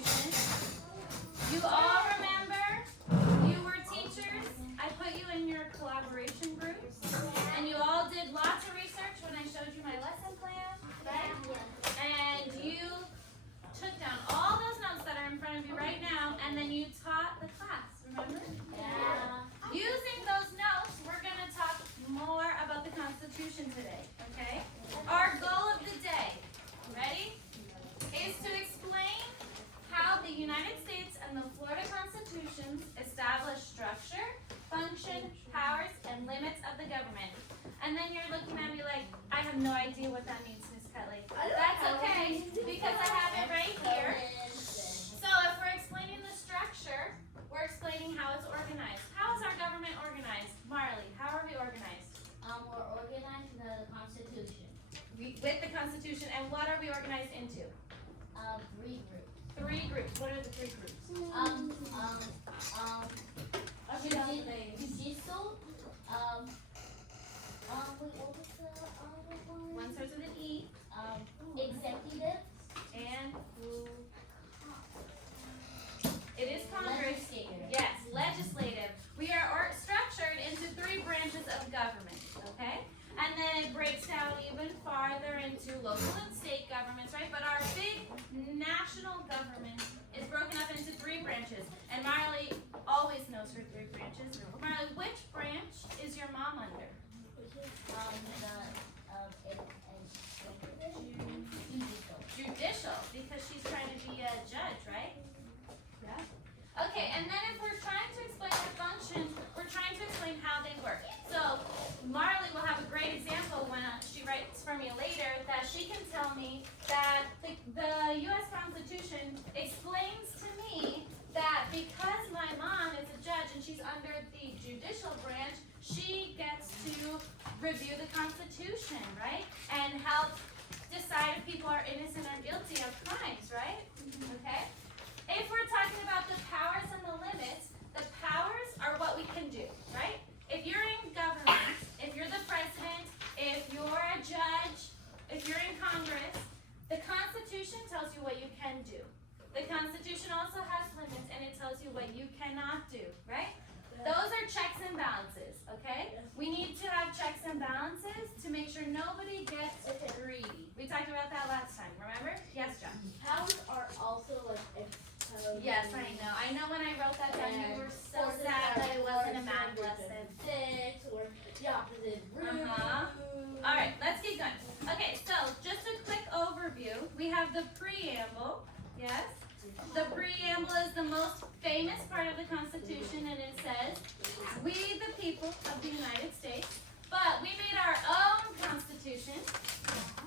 Constitution. You all remember, you were teachers. I put you in your collaboration groups, and you all did lots of research when I showed you my lesson plan, right? And you took down all those notes that are in front of you right now, and then you taught the class, remember? Yeah. Using those notes, we're going to talk more about the Constitution today, okay? Our goal of the day, ready, is to explain how the United States and the Florida Constitutions establish structure, function, powers, and limits of the government. And then you're looking at me like, I have no idea what that means, Miss Cutley. That's okay, because I have it right here. So if we're explaining the structure, we're explaining how it's organized. How is our government organized? Marley, how are we organized? We're organized in the Constitution. With the Constitution, and what are we organized into? 3 groups. 3 groups. What are the 3 groups? Judicial. Wait, what was the other one? One starts with an E. Executive. And it is Congress. Legislative. Yes, legislative. We are structured into 3 branches of government, okay? And then it breaks down even farther into local and state governments, right? But our big national government is broken up into 3 branches. And Marley always knows her 3 branches. Marley, which branch is your mom under? Judicial, because she's trying to be a judge, right? Yeah. Okay, and then if we're trying to explain the functions, we're trying to explain how they work. So Marley will have a great example when she writes for me later that she can tell me that the U.S. Constitution explains to me that because my mom is a judge and she's under the judicial branch, she gets to review the Constitution, right? And help decide if people are innocent or guilty of crimes, right? Okay? If we're talking about the powers and the limits, the powers are what we can do, right? If you're in government, if you're the president, if you're a judge, if you're in Congress, the Constitution tells you what you can do. The Constitution also has limits, and it tells you what you cannot do, right? Those are checks and balances, okay? We need to have checks and balances to make sure nobody gets greedy. We talked about that last time, remember? Yes, John? Powers are also like Yes, I know. I know when I wrote that down, you were so sad that it wasn't a math lesson. 6 or the opposite root. All right, let's keep going. Okay, so just a quick overview. We have the preamble, yes? The preamble is the most famous part of the Constitution, and it says, "We the people of the United States," but we made our own Constitution,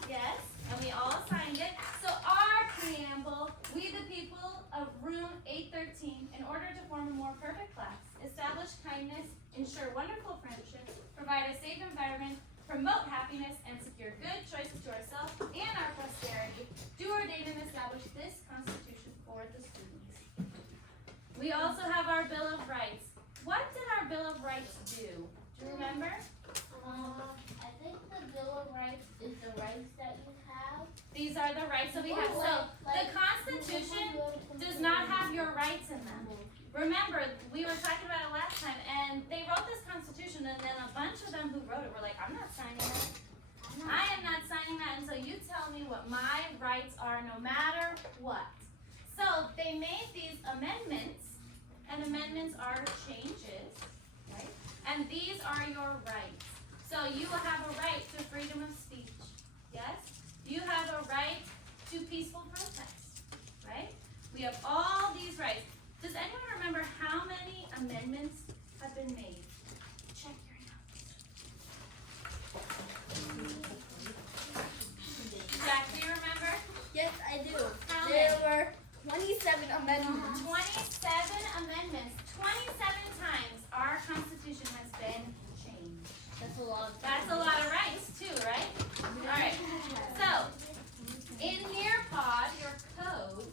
yes, and we all signed it. So our preamble, "We the people of room 813, in order to form a more perfect class, establish kindness, ensure wonderful friendships, provide a safe environment, promote happiness, and secure good choices to ourselves and our posterity, do ordain and establish this Constitution for the students." We also have our Bill of Rights. What did our Bill of Rights do? Do you remember? I think the Bill of Rights is the rights that you have. These are the rights that we have. So the Constitution does not have your rights in them. Remember, we were talking about it last time, and they wrote this Constitution, and then a bunch of them who wrote it were like, I'm not signing that. I am not signing that until you tell me what my rights are, no matter what. So they made these amendments, and amendments are changes, right? And these are your rights. So you will have a right to freedom of speech, yes? You have a right to peaceful protest, right? We have all these rights. Does anyone remember how many amendments have been made? Check your notes. Jack, do you remember? Yes, I do. How There many? were 27 amendments. 27 amendments. 27 times our Constitution has been changed. That's a lot. That's a lot of rights too, right? All right. So, in your pod, your code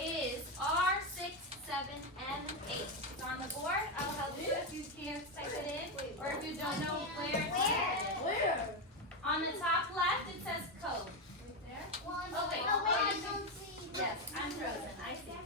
is R6, 7, and 8. It's on the board. I'll help you if you can't type it in, or if you don't know where it's at. Where? On the top left, it says code. Right there. Well, Oh, wait. no, wait, I don't see. Yes, I'm frozen. I see.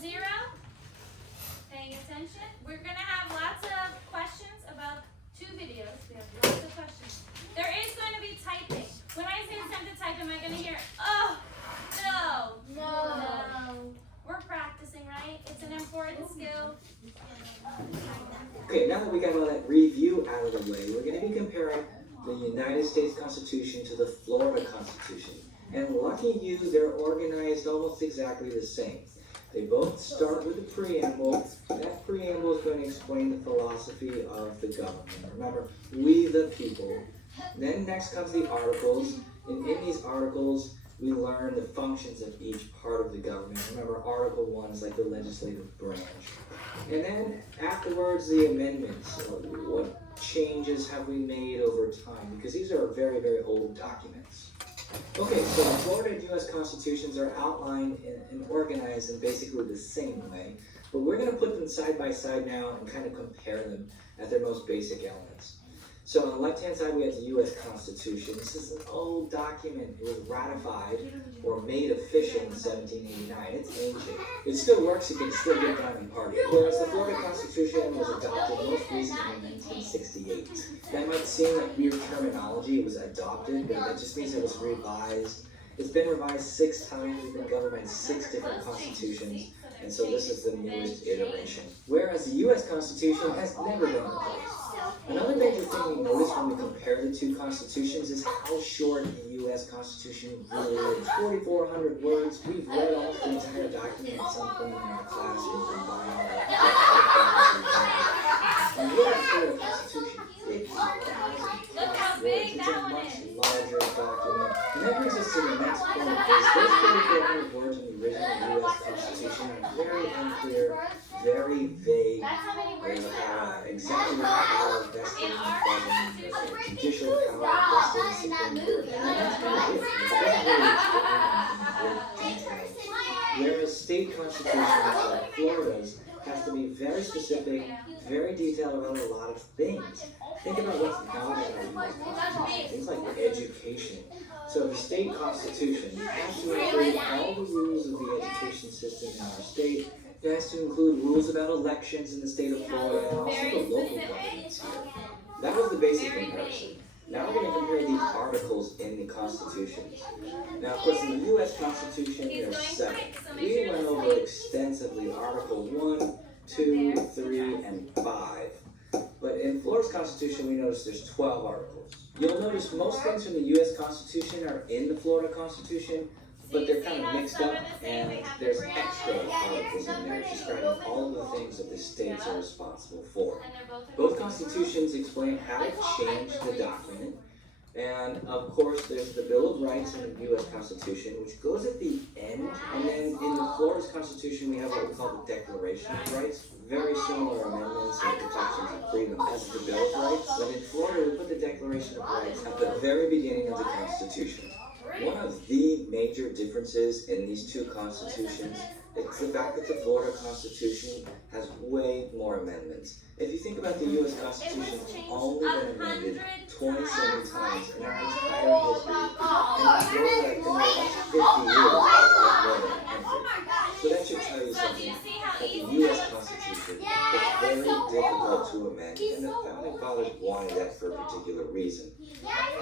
0, paying attention. We're going to have lots of questions about 2 videos. We have lots of questions. There is going to be typing. When I say it's time to type, am I going to hear, oh, no? No. We're practicing, right? It's an important skill. Okay, now that we got all that review out of the way, we're going to be comparing the United States Constitution to the Florida Constitution. And lucky you, they're organized almost exactly the same. They both start with a preamble. That preamble is going to explain the philosophy of the government. Remember, we the people. Then next comes the articles, and in these articles, we learn the functions of each part of the government. Remember, Article 1 is like the legislative branch. And then afterwards, the amendments. What changes have we made over time? Because these are very, very old documents. Okay, so the Florida and U.S. constitutions are outlined and organized in basically the same way. But we're going to put them side by side now and kind of compare them at their most basic elements. So on the left-hand side, we have the U.S. Constitution. This is an old document. It was ratified or made official in 1789. It's ancient. It still works. You can still get down and party. Whereas the Florida Constitution was adopted most recently in 1968. That might seem like weird terminology. It was adopted, but that just means it was revised. It's been revised 6 times. We've been governed by 6 different constitutions. And so this is the newest iteration. Whereas the U.S. Constitution has never been revised. Another major thing we notice when we compare the 2 constitutions is how short the U.S. Constitution really is. 4,400 words. We've read almost the entire document at some point in our class. And look at the Constitution. 50,000 Look how big words. It's that a one much is. larger document. And that brings us to the next point. Those 4,400 words in the original U.S. Constitution are very unclear, very vague. That's how many words there are. Exactly what power vested In in our the Constitution. judicial power vested in the Supreme Court. And that's kind of it. It doesn't really explain in great detail. Whereas state constitutions like Florida's have to be very specific, very detailed about a lot of things. Think about what's not in our U.S. Constitution. Things like education. So the state constitution has to include all the rules of the education system in our state. It has to include rules about elections in the state of Florida and also the local governments here. That was the basic comparison. Now we're going to compare the articles in the constitutions. Now, of course, in the U.S. Constitution, there are 7. We went over extensively Article 1, 2, 3, and 5. But in Florida's Constitution, we notice there's 12 articles. You'll notice most things from the U.S. Constitution are in the Florida Constitution, but they're kind of mixed up, and there's extra articles in there describing all the things that the states are responsible for. Both constitutions explain how to change the document, and of course there's the Bill of Rights in the U.S. Constitution, which goes at the end, and then in the Florida's Constitution we have what we call the Declaration of Rights. Very similar amendments and protections and freedom as the Bill of Rights, but in Florida we put the Declaration of Rights at the very beginning of the Constitution. One of the major differences in these 2 constitutions is the fact that the Florida Constitution has way more amendments. If you think about the U.S. Constitution, it's only been amended 27 times in our entire history, and Florida in the last 50 years has more than 100. So that should tell you something, that the U.S. Constitution is very difficult to amend, and the Founding Fathers wanted that for a particular reason.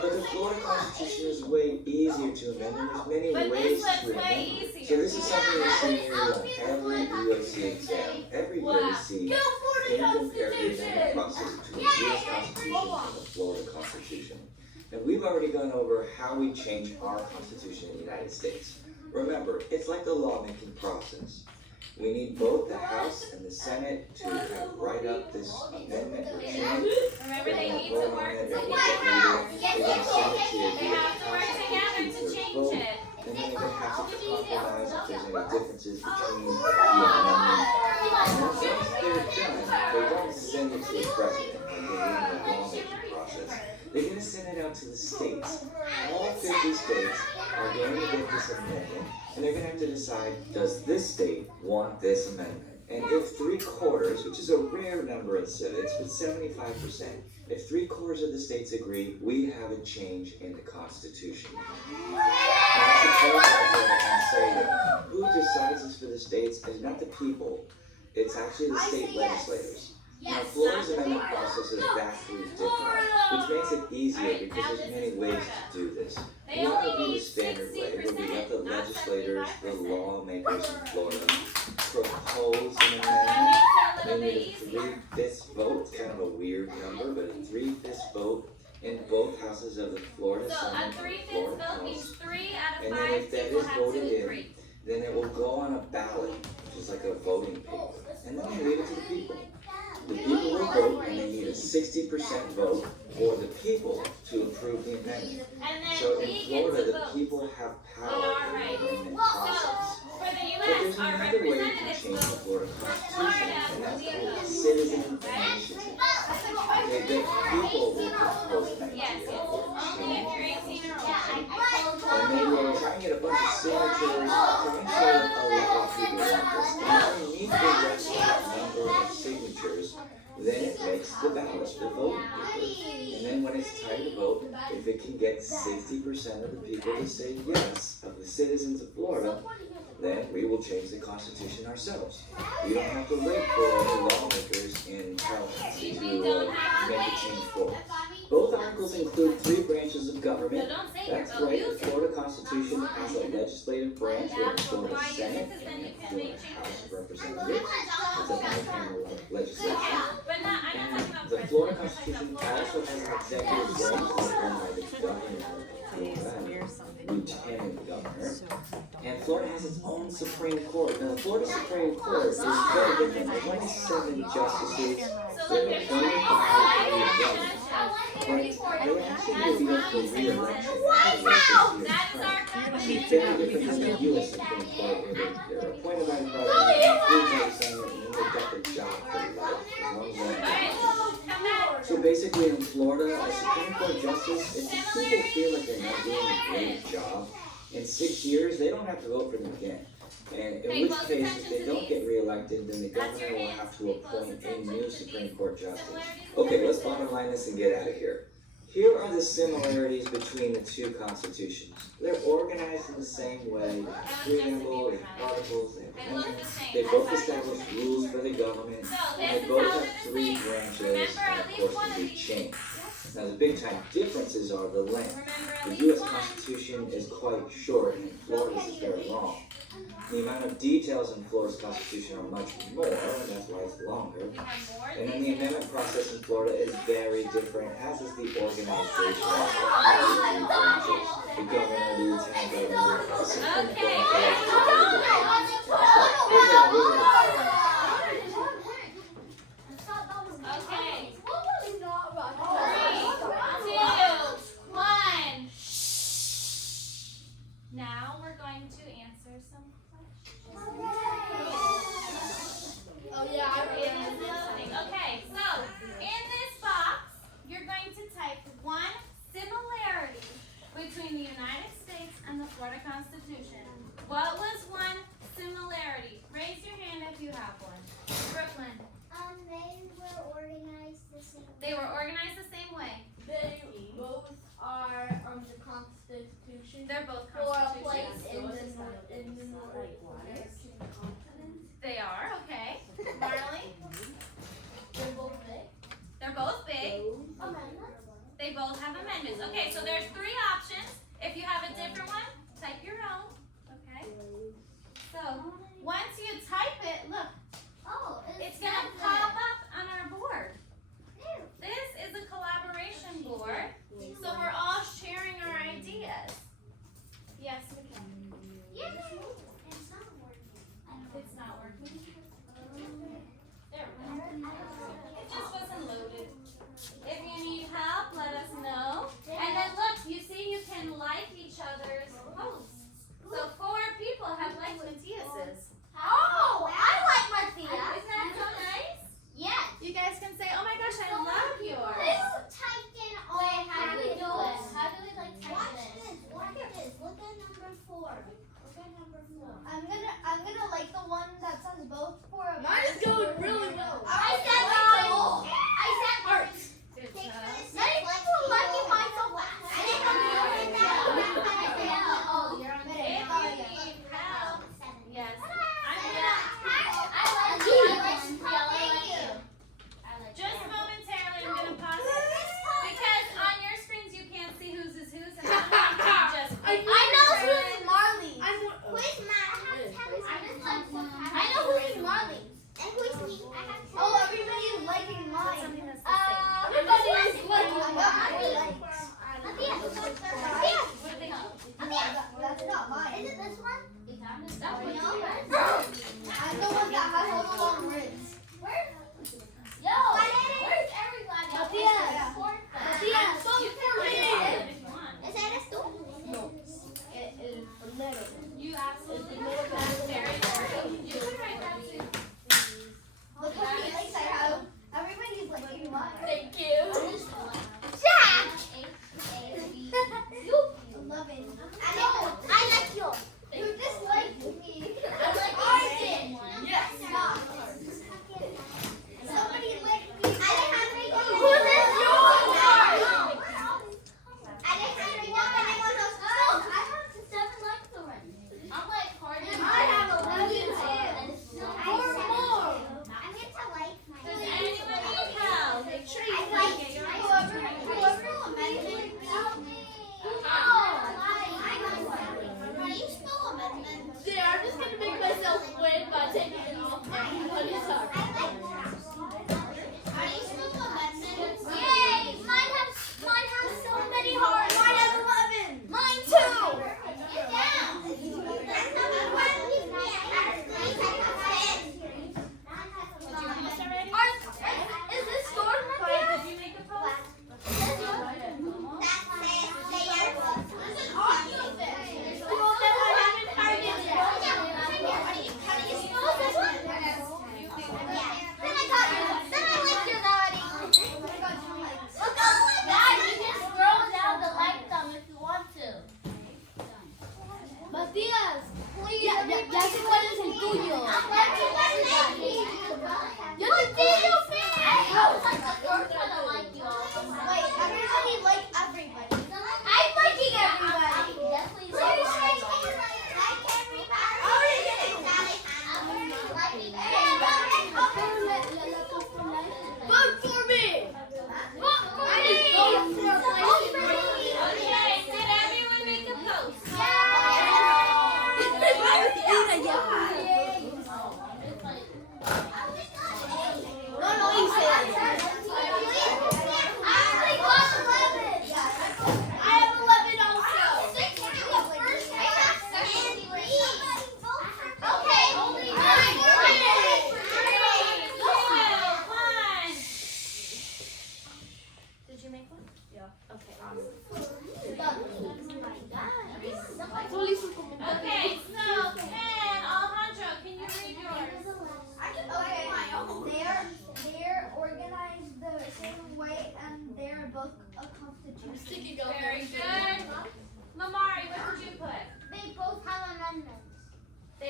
But the Florida Constitution is way easier to amend, and there's many ways to amend it. So this is something we see nearly on every USC exam. Every year we see can compare the amendment process between the U.S. Constitution and the Florida Constitution. And we've already gone over how we change our Constitution in the United States. Remember, it's like the lawmaking process. We need both the House and the Senate to kind of write up this amendment or change. Remember, they need to vote on work it, together. they're going to send it to They the have to work House together to change it. and then they're going to have to compromise if there's any differences between the amendment. And once they're done, they don't send it to the president like they do in the lawmaking process. They're going to send it out to the states. All 50 states are going to get this amendment, and they're going to have to decide, does this state want this amendment? And if 3/4, which is a rare number in civics, but 75%, if 3/4 of the states agree, we have a change in the Constitution. Now, I should clarify here and say that who decides this for the states is not the people, it's actually the state legislators. Now, Florida's amendment process is vastly different, which makes it easier because there's many ways to do this. One would be the standard way, where we let the legislators, the lawmakers in Florida, propose an amendment. They need a 3/5 vote. It's kind of a weird number, but a 3/5 vote in both houses of the Florida So a Senate and 3/5 Florida vote means House. 3 out of And then 5 if that people is have voted to in, agree. then it will go on a ballot, which is like a voting paper. And then they leave it to the people. The people will vote, and they need a 60% vote for the people to approve the amendment. And then So in we get Florida, to the vote. people have power All in right. the amendment So process. for the But U.S., there's our another way to representatives change the vote. Florida For Constitution, Florida, and that's we called vote. citizen Right? initiative. Okay, the people will propose an Yes, idea or only if change. you're 18 or older. And they will try and get a bunch of signatures to make sure that a lot of people want this. And if they meet the requisite number of signatures, then it makes the ballot, the voting paper. And then when it's time to vote, if it can get 60% of the people to say yes, of the citizens of Florida, then we will change the Constitution ourselves. We don't have to wait for any lawmakers in Tallahassee to make a change for us. Both articles include 3 branches of So government. don't say your That's vote. right, Use the it. Florida Constitution has a legislative branch with the Florida Why use it? Senate Because then and you the can Florida make House changes. of Representatives. It's a bicameral legislation. But not, I'm not talking about The president. Florida I'm talking Constitution about also has an executive branch that's run by the governor of Florida, lieutenant governor. And Florida has its own Supreme Court. Now, the Florida Supreme Court is very different. There's only 7 justices. So They're look, there's appointed by the governor. But they actually will be up for re-election. that is our It's government. very different than the U.S. Supreme Court, where they're appointed by the president, approved by the Senate, and then they've got the job for life, as long as they're in Alright, office. come back. So basically in Florida, a Supreme Court justice, if the people feel like they're not doing a great job, in 6 years, they don't have to vote for them again. And Pay in which close case, if attention they to don't these. get reelected, then the That's your governor will hands. have to Pay close appoint a attention new to Supreme these Court justice. similarities and Okay, let's differences. bottom line this and get out of here. Here are the similarities between the 2 constitutions. They're organized in the same way. They have preamble, they have articles, they They have look amendments. the same. They That's both how you establish do it. rules for the government, So and this they is both how have they're 3 the same. branches, Remember and at of least course one can of be these. changed. Now the big time differences are the length. Remember at The least U.S. one. Constitution is quite short, and Florida's is very long. The amount of details in Florida's Constitution are much more, and that's why it's longer. We have more And then the details. amendment process in Florida is very different, as is the organization of the 3 branches. The governor, the lieutenant governor, the Supreme Court, and the legislature. Okay. Totally not rocket 3, 2, 1. Now we're going to answer some questions. Oh yeah, I It is loading. Okay, so in this box, you're going to type one similarity between the United States and the Florida Constitution. What was one similarity? Raise your hand if you have one. Brooklyn. They were organized the same. They were organized the same way. They both are the Constitution They're both for a place constitutions. in the North American continent. They are, okay. Marley? They're both big. They're both big. Amendments? They both have amendments. Okay, so there's 3 options. If you have a different one, type your own. Okay? So once you type it, look, Oh, it's gonna pop up on our board. This is a collaboration board, so we're all sharing our ideas. Yes, Yeah. It's not working. it's not working. There we go. It just wasn't loaded. If you need help, let us know. And then look, you see you can like each other's posts. So 4 people have liked Matthias's. Oh, I like Marcia. Isn't that so nice? Yes. You guys can say, oh my gosh, I love yours. Who typed in all? Wait, how do we do it? How do we like type this? Watch this. Look at number 4. Look at number 4. I'm gonna like the one that says both for Mine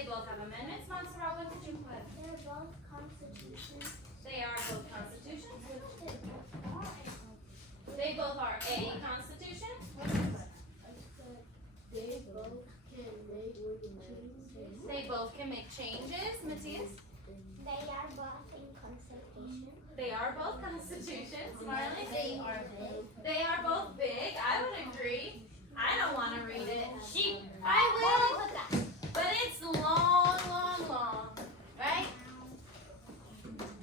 both have amendments? Montserrat, what did you put? They're both constitutions. They are both constitutions. They both are a constitution. They both can make changes. They both can make changes. Matthias? They are both in constitution. They are both constitutions. Marley? They are big. They are both big. I would agree. I don't want to read it. I will. But it's long, long, long. Right?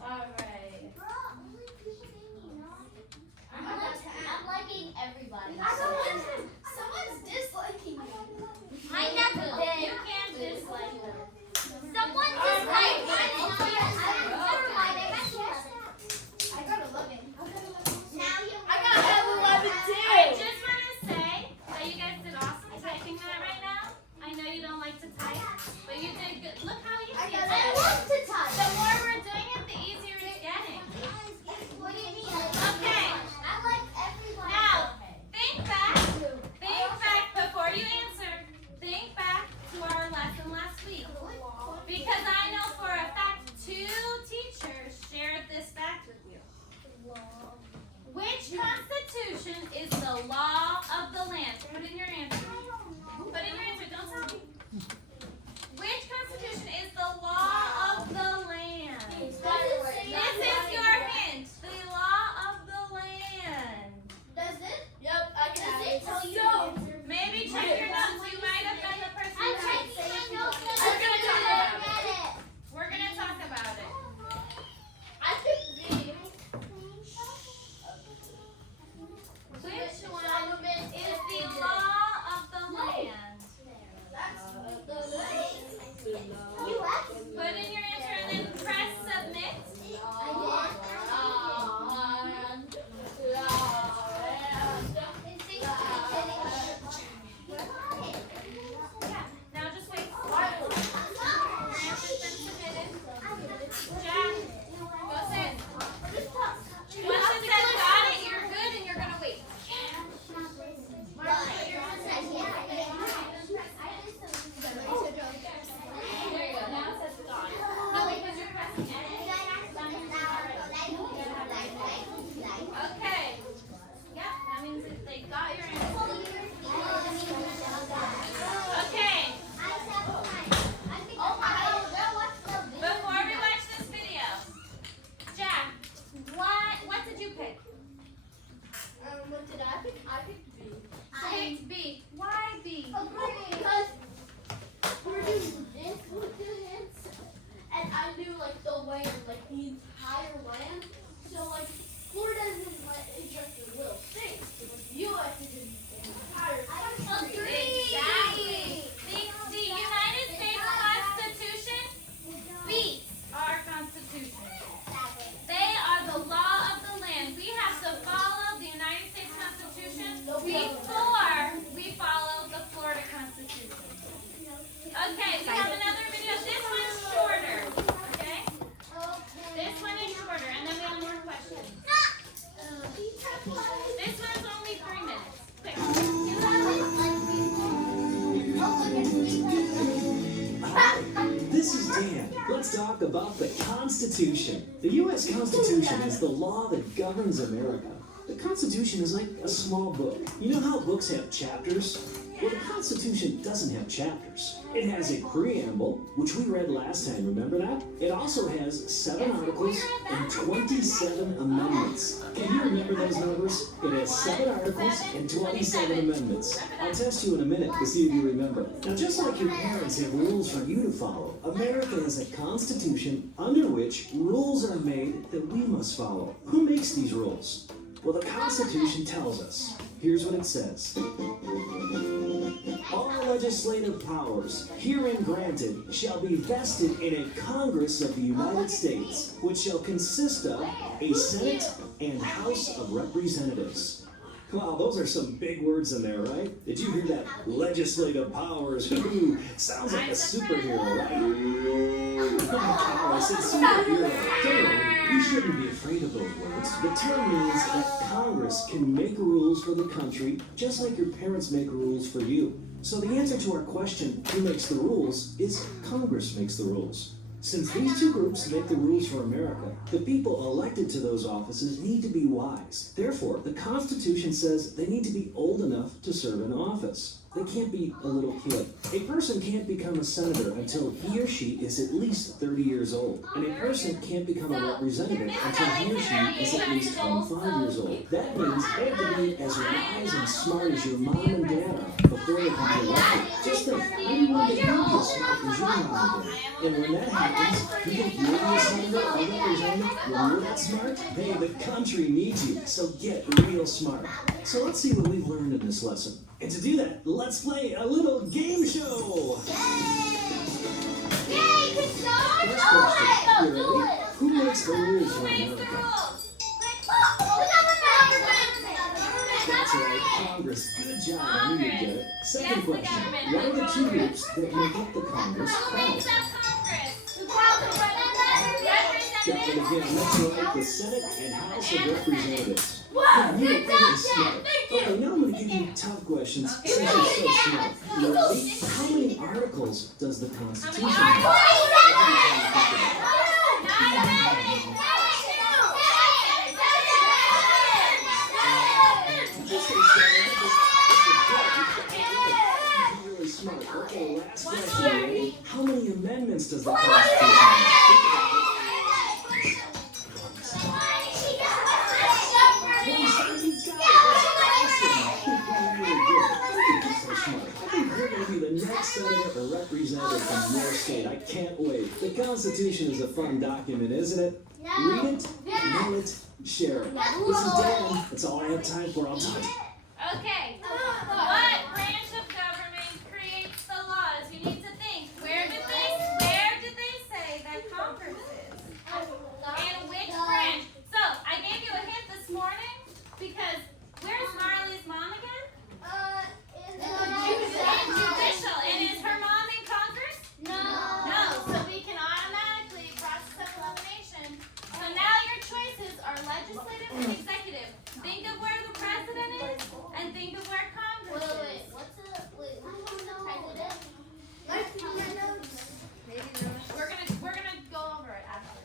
All right. I'm liking everybody. Someone's disliking me. I never did. You can't dislike them. Someone disliked me. Never mind. I got 11. Now you. I got 11 too. I just want to say that you guys did awesome typing that right now. I know you don't like to type, but you did good. Look how easy it is. I love to touch. The more we're doing it, the easier it's getting. What do you mean? Okay. I like everybody. Now, think back. Think back before you answer. Think back to our lesson last week. Because I know for a fact 2 teachers shared this fact with you. Which constitution is the law of the land? Put in your answer. Put in your answer. Don't tell me. Which constitution is the law of the land? This is your hint. The law of the land. Does it? Yep, I can Does add it it. tell you? Maybe check your notes. You might have been the person I'm who taking my notes. We're gonna talk about it. Read it. We're gonna talk about it. I could be. Which one is the law of the land? You asked. Put in your answer and then press submit. Now just wait. Your answer's been submitted. Jack, go sit. Once it says got it, you're good and you're gonna wait. There you go. Now it says got it. No, because you're pressing edit. Okay. Yep, that means that they got your answer. Okay. Before we watch this video, Jack, what did you pick? What did I pick? I picked B. Picked B. Why B? Because we're doing this with the hands, and I knew like the land, like the entire land. So like Florida isn't like just a little state. The U.S. is an entire country. Exactly. The United States Constitution beats our Constitution. They are the law of the land. We have to follow the United States Constitution before we follow the Florida Constitution. Okay, we have another video. This one's shorter. Okay? This one is shorter, and then we have more questions. This one's only 3 minutes. Quick. This is Dan. Let's talk about the Constitution. The U.S. Constitution is the law that governs America. The Constitution is like a small book. You know how books have chapters? Well, the Constitution doesn't have chapters. It has a preamble, which we read last time, remember that? It also has 7 articles and 27 amendments. Can you remember those numbers? It has 7 articles and 27 amendments. I'll test you in a minute to see if you remember. Now, just like your parents have rules for you to follow, America is a constitution under which rules are made that we must follow. Who makes these rules? Well, the Constitution tells us. Here's what it says. All legislative powers herein granted shall be vested in a Congress of the United States, which shall consist of a Senate and House of Representatives. Wow, those are some big words in there, right? Did you hear that? Legislative powers. Ooh, sounds like a superhero, right? Oh, I said superhero. Don't worry, you shouldn't be afraid of those words. The term means that Congress can make rules for the country just like your parents make rules for you. So the answer to our question, who makes the rules, is Congress makes the rules. Since these two groups make the rules for America, the people elected to those offices need to be wise. Therefore, the Constitution says they need to be old enough to serve in office. They can't be a little kid. A person can't become a senator until he or she is at least 30 years old. And a person can't become a representative until he or she is at least 25 years old. That means they have to be as wise and smart as your mom and dad are before they can be elected. Just think, maybe one day you'll be as smart as your mom and dad. And when that happens, you think you'll be a senator or representative when you're that smart? Hey, the country needs you, so get real smart. So let's see what we've learned in this lesson. And to do that, let's play a little game show! Yay, Christopher! First question, you ready? Who makes the rules for Who makes the America? rules? That's right, Congress. Good job, I knew you'd get it. Second Yes, the question, government. what are the two groups that make up the Congress Who makes called? up Congress? Who calls the Got it Representatives? again, that's right, the Senate and House of And the Representatives. Whoa, Yeah, you good were job, really Dad. smart. Okay, now I'm going to give you tough questions Okay, since ready? you're so smart. You ready? How many articles does the How Constitution many have? articles? Just say seven, just a bit. You're really smart. Okay, last question. You ready? How many amendments does the Constitution have? Senator or representative from your state. I can't wait. The Constitution is a fun document, isn't it? Read it, know it, share it. This is Dan. That's all I have time for. I'll talk to you. Okay. What branch of government creates the laws? You need to think. Where did they say that Congress is? And which branch? So I gave you a hint this morning because where's Marley's mom again? Judicial. And is her mom in Congress? No. So we can automatically process elimination. So now your choices are legislative and executive. Think of where the president is and think of where Congress is. What's the president? We're gonna go over it after.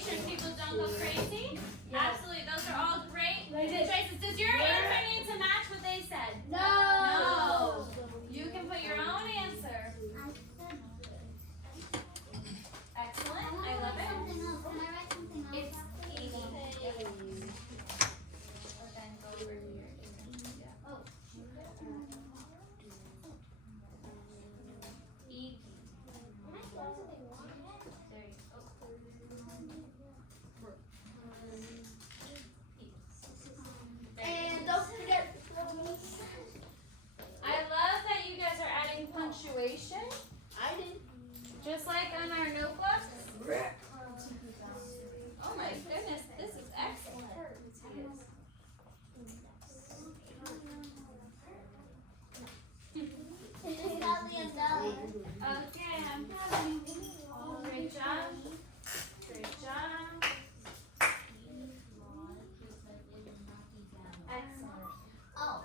make sure people don't go crazy? Absolutely. Those are all great Like this. choices. Does your answer need to match what they said? No. You can put your own answer. Excellent. I love it. It's easy. Then go over here. E. There you go. And don't forget. I love that you guys are adding punctuation, I did. just like on our notebooks. Oh my goodness, this is excellent. Okay, I'm coming. Great job. Great job. Excellent. Oh.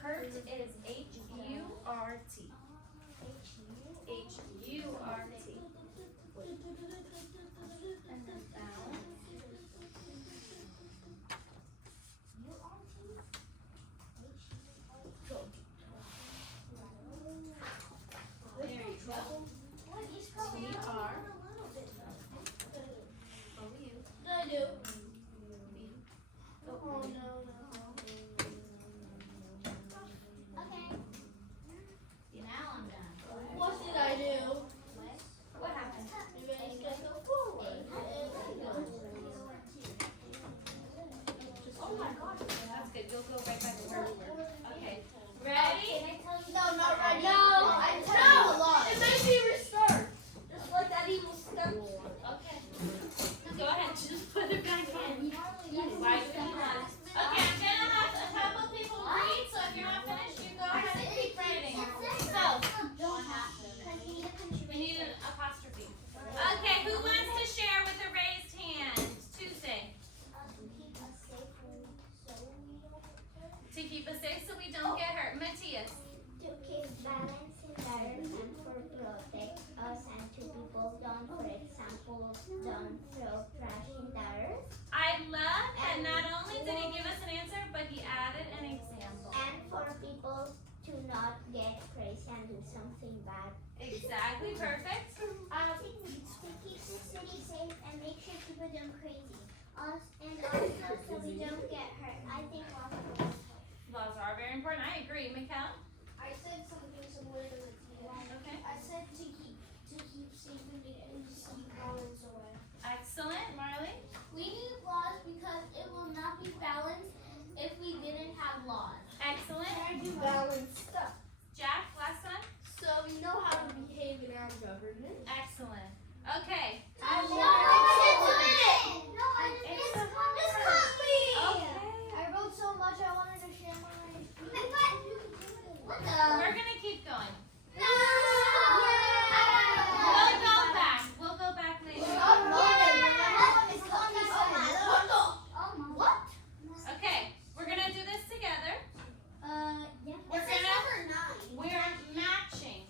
Kurt is H-U-R-T. H-U-R-T. And then down. There you go. T-R. Oh, you. I do. Oh, Oh no. Now I'm done. What did I do? what happened? Maybe I just gotta go forward. Oh my gosh, that's good. You'll go right back to where we were. Okay. Ready? No, not right No, now. I'm No, a lot. It made me restart. Just like that evil stuff. Okay. Go ahead. Just put it back in. Why do you want? Okay, I'm gonna have a couple people read, so if you're not finished, you go ahead and keep writing. So, we need an apostrophe. Okay, who wants to share with a raised hand? Tuesday. To keep us safe so we don't get hurt. Matthias. To keep balance in tires and for protect us and to people don't, for example, don't throw trash in tires. I love that not only did he give us an answer, but he added an example. And for people to not get crazy and do something bad. Exactly, perfect. To keep the city safe and make sure people don't crazy. And also so we don't get hurt. I think also. Laws are very important. I agree. Mikkel? I said something similar to Okay. I said to keep safe and just keep balance away. Excellent. Marley? We need laws because it will not be balanced if we didn't have laws. Excellent. I do balance stuff. Jack, last one? So we know how to behave in our government. Excellent. Okay. I No, It's just okay. cut me. I wrote so much I wanted to share my. What the? We're going to keep going. No. We'll go back. We'll go back later. What? Okay. We're going to do this together. Yeah. We're matching.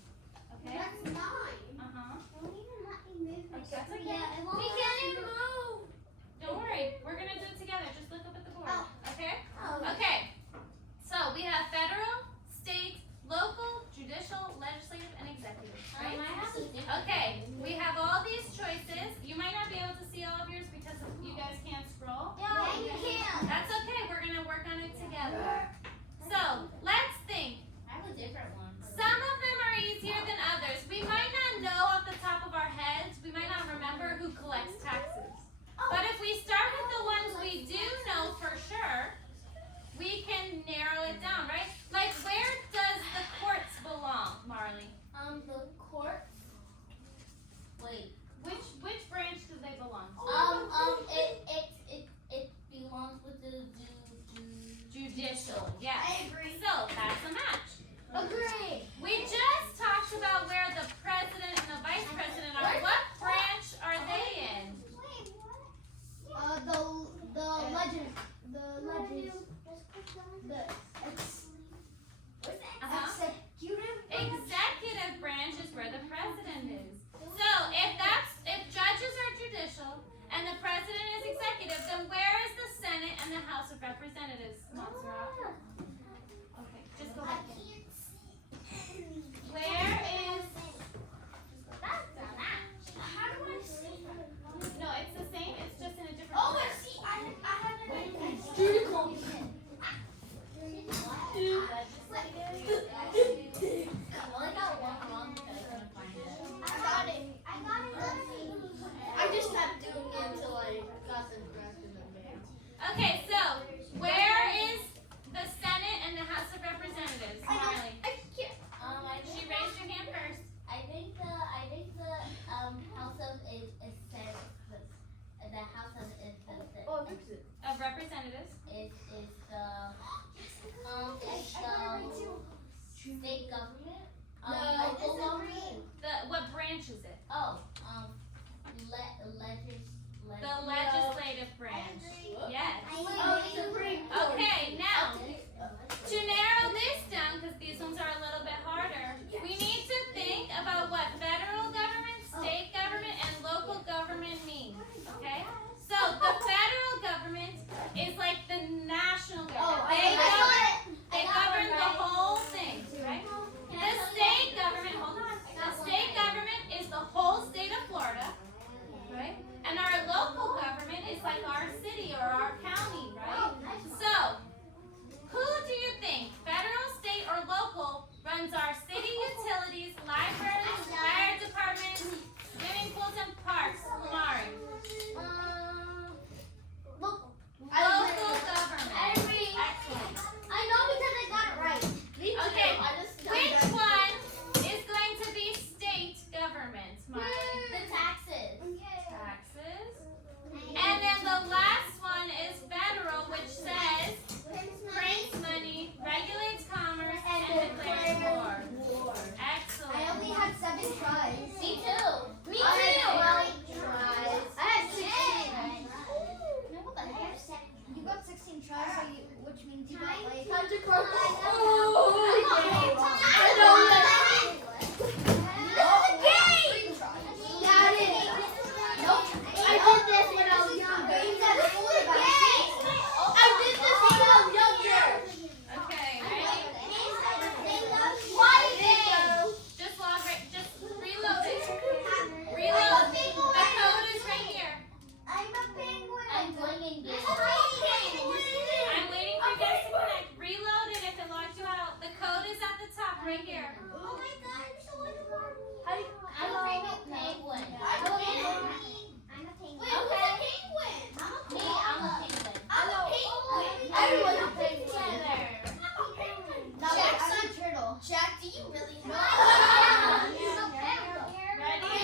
I just kept doing it until I got the draft in advance. Okay, so where is the Senate and the House of Representatives? Marley. She raised her hand first. I think the House of is said the House of is the Oh, fix it. Of Representatives. is the state government, local government. What branch is it? Oh, The legislative branch. Yes. Supreme Court. Okay, now to narrow this down, because these ones are a little bit harder, we need to think about what federal government, state government, and local government mean. Okay? So the federal government is like the national government. They govern the whole thing, right? The state government, hold on. The state government is the whole state of Florida, right? And our local government is like our city or our county, right? So, who do you think, federal, state, or local, runs our city utilities, libraries, fire departments, swimming pools, and parks? Mari. Local government. Excellent. I know because I got it right. Okay, which one is going to be state government, Mari? The taxes. Taxes. And then the last one is federal, which says prints money, regulates commerce, and declares war. Excellent. I only had 7 tries. Me too. Me I too. had 12 tries. I had 16. No, what the heck? You got 16 tries, so which means you got like. Time to cross. I know that. I did this when I was younger. I did this when I was younger. Okay, ready? Just log right, just reload it. Reload. The code is right here. I'm a penguin. I'm going in this. I'm waiting for you guys to connect. Reload it if it logs you out. The code is at the top right here. Oh my god, I'm so adorable. I'm a penguin. I'm a penguin. I'm a penguin. Wait, who's a penguin? I'm a penguin. I'm a penguin. Everyone's a penguin. Jack's a turtle. Jack, do you really know? Ready?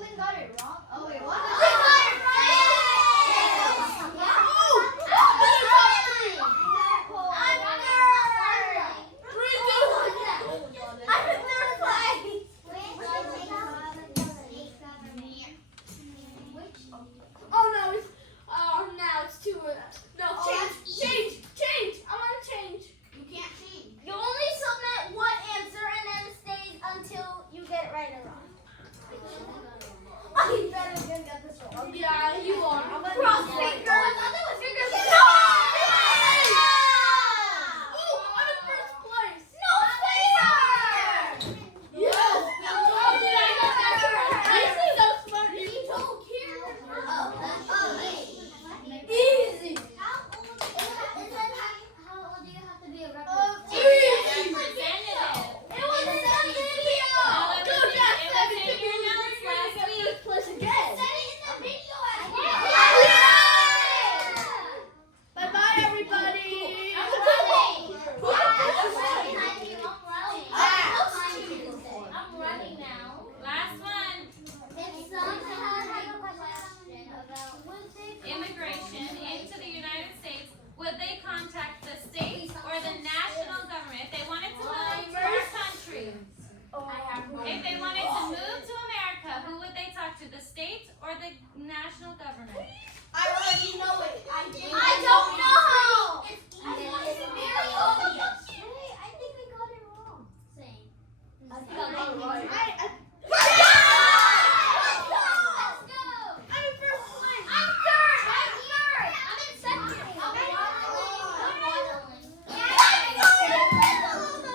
Brooklyn got it wrong. Oh wait, what? Now it's two. No, change. I want to change. You can't change. You only submit one answer and then it stays until you get it right or wrong. I bet I'm gonna get this wrong. Yeah, you are. Cross fingers. I thought that was fingers. No! Oh, I'm in first place. No fair! Yes! I'm so smart. You don't care. Easy. How old do you have to be a Representative. It was in the video. Go, Jack. It was in your notes last week. First place again. Said it in the video as well. Bye bye, everybody. I'm running now. Last one. If someone had a question about Immigration into the United States, would they contact the state or the national government if they wanted to move to our country? If they wanted to move to America, who would they talk to? The state or the national government? I already know it. I don't know. It's It's very obvious. Wait, I think we got it wrong. Same. I think I got it right. Let's go. I'm in first place. I'm third. I'm in second. I'm waddling.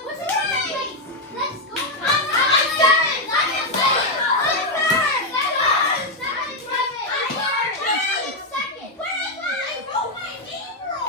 What's the place? Let's go. I'm third. I'm in second. I'm third. I'm in second. Where am I? I wrote my name wrong.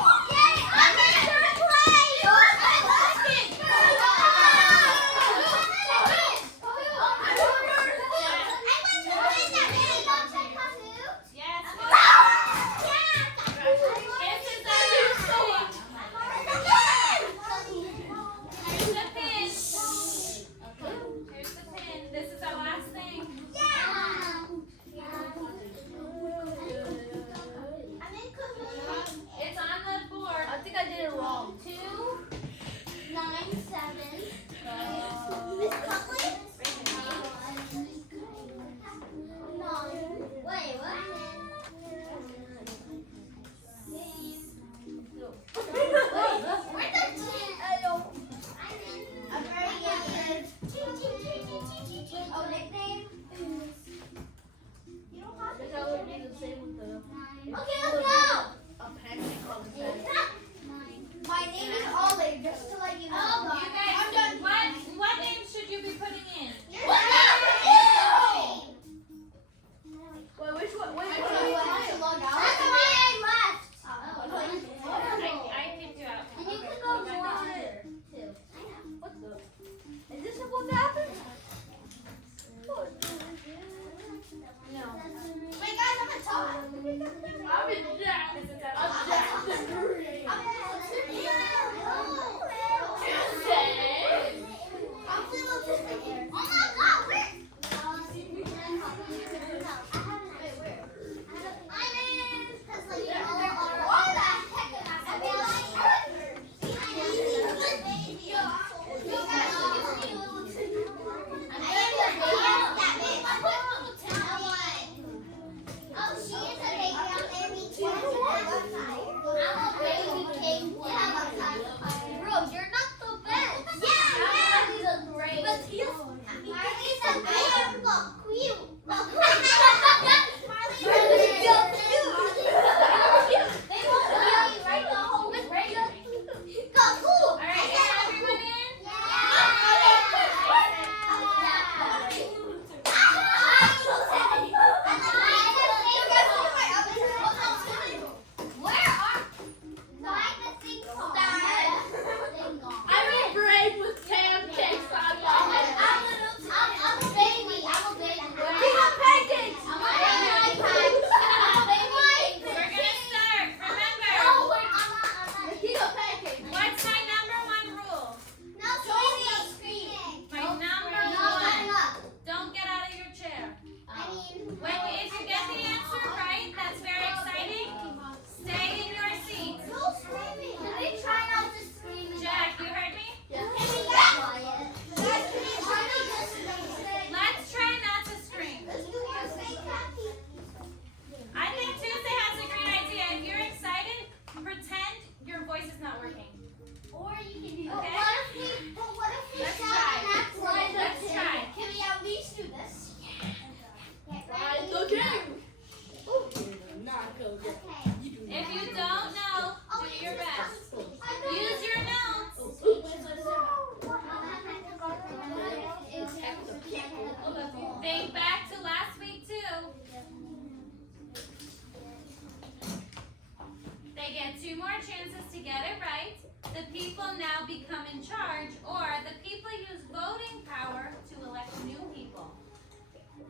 get it right, the people now become in charge, or the people use voting power to elect new people.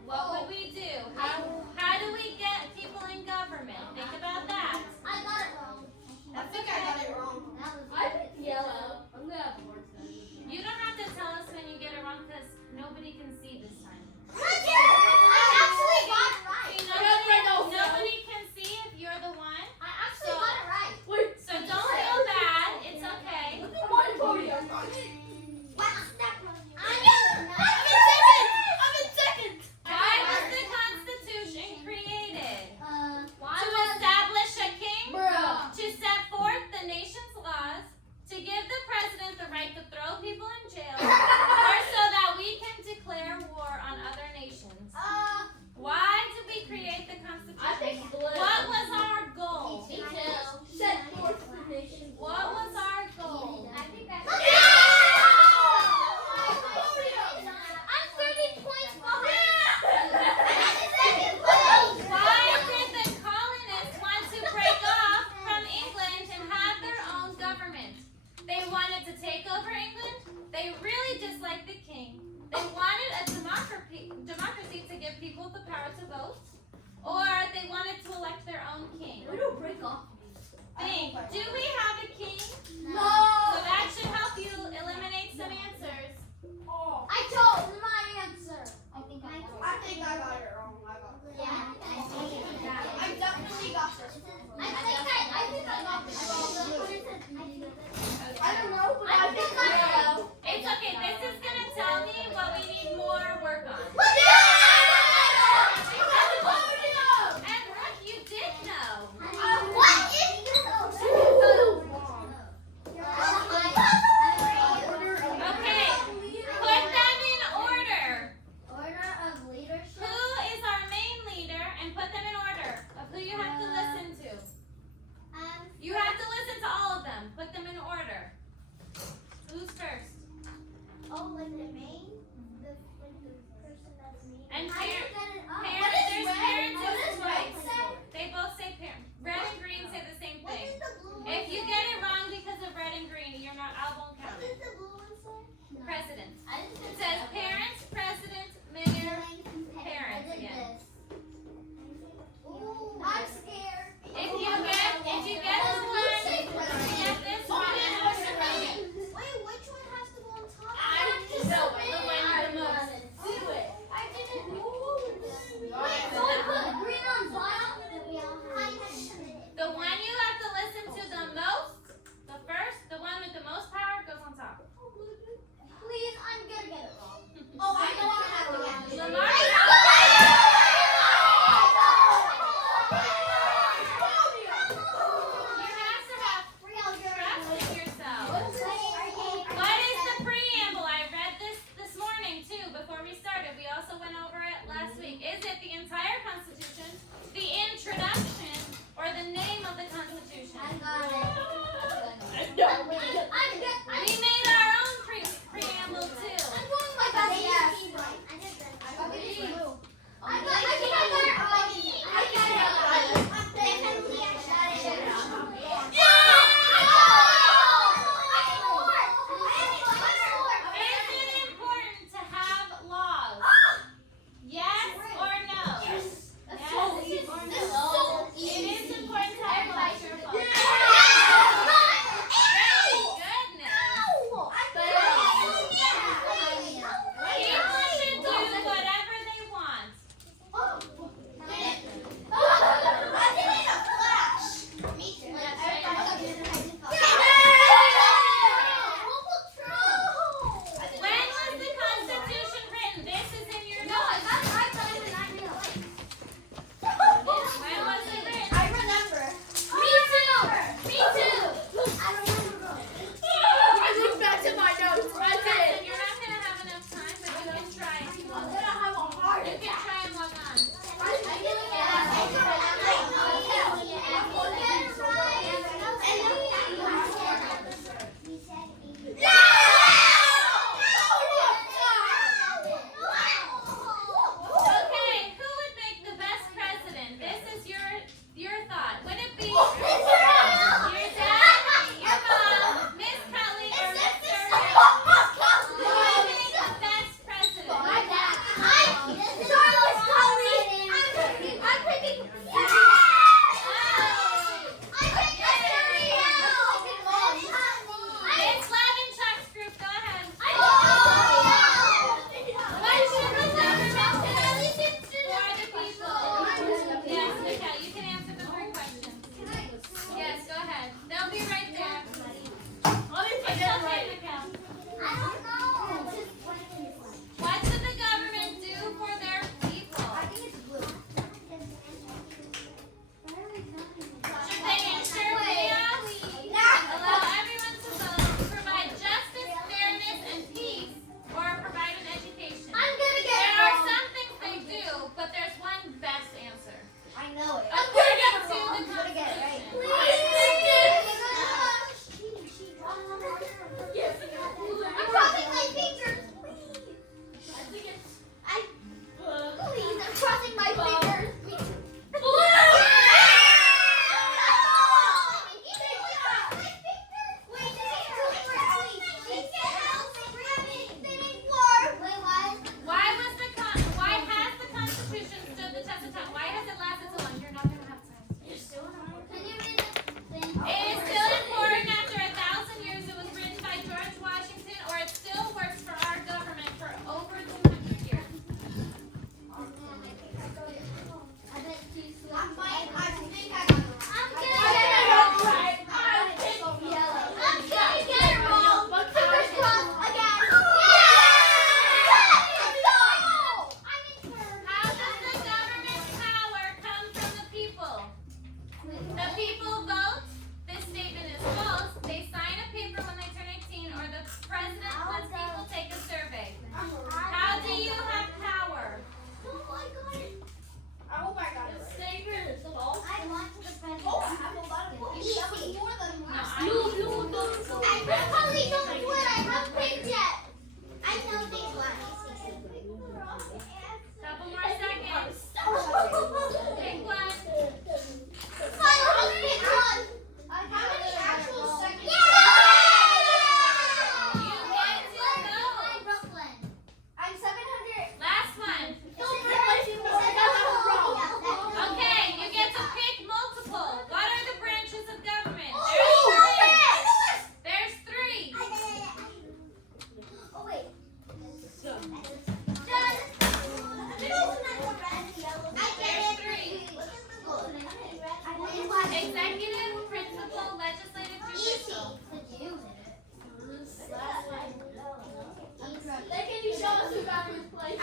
What would we do? How do we get people in government? Think about that. I got it wrong. That's I okay. got it wrong. I picked yellow. I'm gonna have more sense. You don't have to tell us when you get it wrong because nobody can see this time. I actually got it right. See, nobody can see if you're the one. I actually got it right. Wait, So don't feel bad. It's okay. I'm on the podium. I'm in second. Why was the Constitution created? Why To was establish a king? Bruh. To set forth the nation's laws? To give the president the right to throw people in jail? Or so that we can declare war on other nations? Why did we create the Constitution? I think blue. What was our goal? Me too. Set forth the nation. What was our goal? I think I I'm 30 points behind. Why did the colonists want to break off from England and have their own government? They wanted to take over England. They really disliked the king. They wanted a democracy to give people the power to vote, or they wanted to elect their own king. We don't break off. Think, do we have a king? No. So that should help you eliminate some answers. I told my answer. I think I got it. I think I got it wrong. Yeah, I definitely got this. I think I got this wrong. I don't know, but I think I know. It's okay, this is gonna tell me what we need more work on. And look, you did know. What is test of time. Why has it lasted so long? You're not gonna have time. You're still Can you read the thing? It is still important after 1,000 years. It was written by George Washington, or it still works for our government for over 200 years. I bet you still. I think I got it. I'm I gonna got get it it right. right. I picked yellow. I'm gonna get it wrong. Fingers crossed again. How does the government's power come from the people? The people vote. This statement is false. They sign a paper when they turn 18, or the president lets people take a survey. How do you have power? I hope I got it. Statement is false. I want the president. Oh, I have a lot of books. That was more than last. No, I probably don't do it. I haven't picked yet. I know these ones. Couple more seconds. Pick one. Final pick one. How many actual seconds? You get to go. Brooklyn. I'm 700. Last one. Don't replace me because I got that one wrong. Okay, you get to pick multiple. What are the branches of government? There's three. Oh wait. There's three. Executive, principal, legislative, judicial. Can you show us who got first place?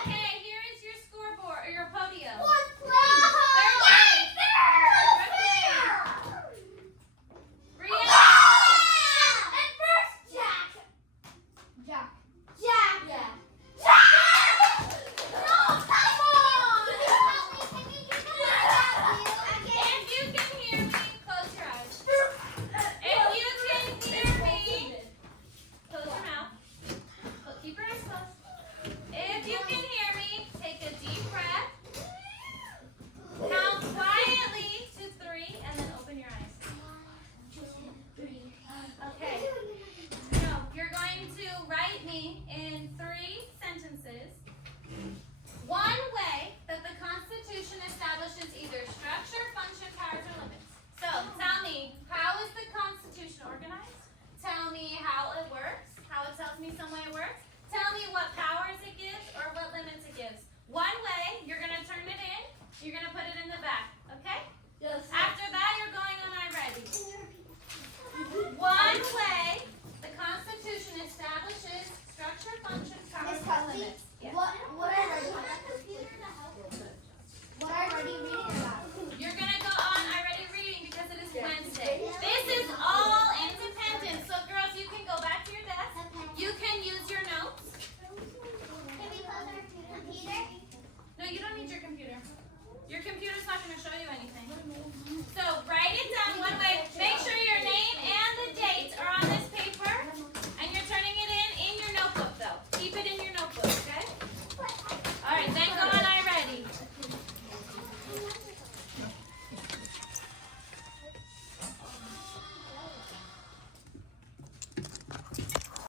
Okay, here is your scoreboard or your podium. If you can hear me, close your eyes. If you can hear me, close your mouth. Keep your eyes closed. If you can hear me, take a deep breath. Count quietly to 3 and then open your eyes. Okay. Now, you're going to write me in 3 sentences one way that the Constitution establishes either structure, function, powers, or limits. So, tell me, how is the Constitution organized? Tell me how it works, how it tells me some way it works. Tell me what powers it gives or what limits it gives. One way, you're going to turn it in, you're going to put it in the back, okay? Yes. After that, you're going on I ready. One way the Constitution establishes structure, function, powers, and limits.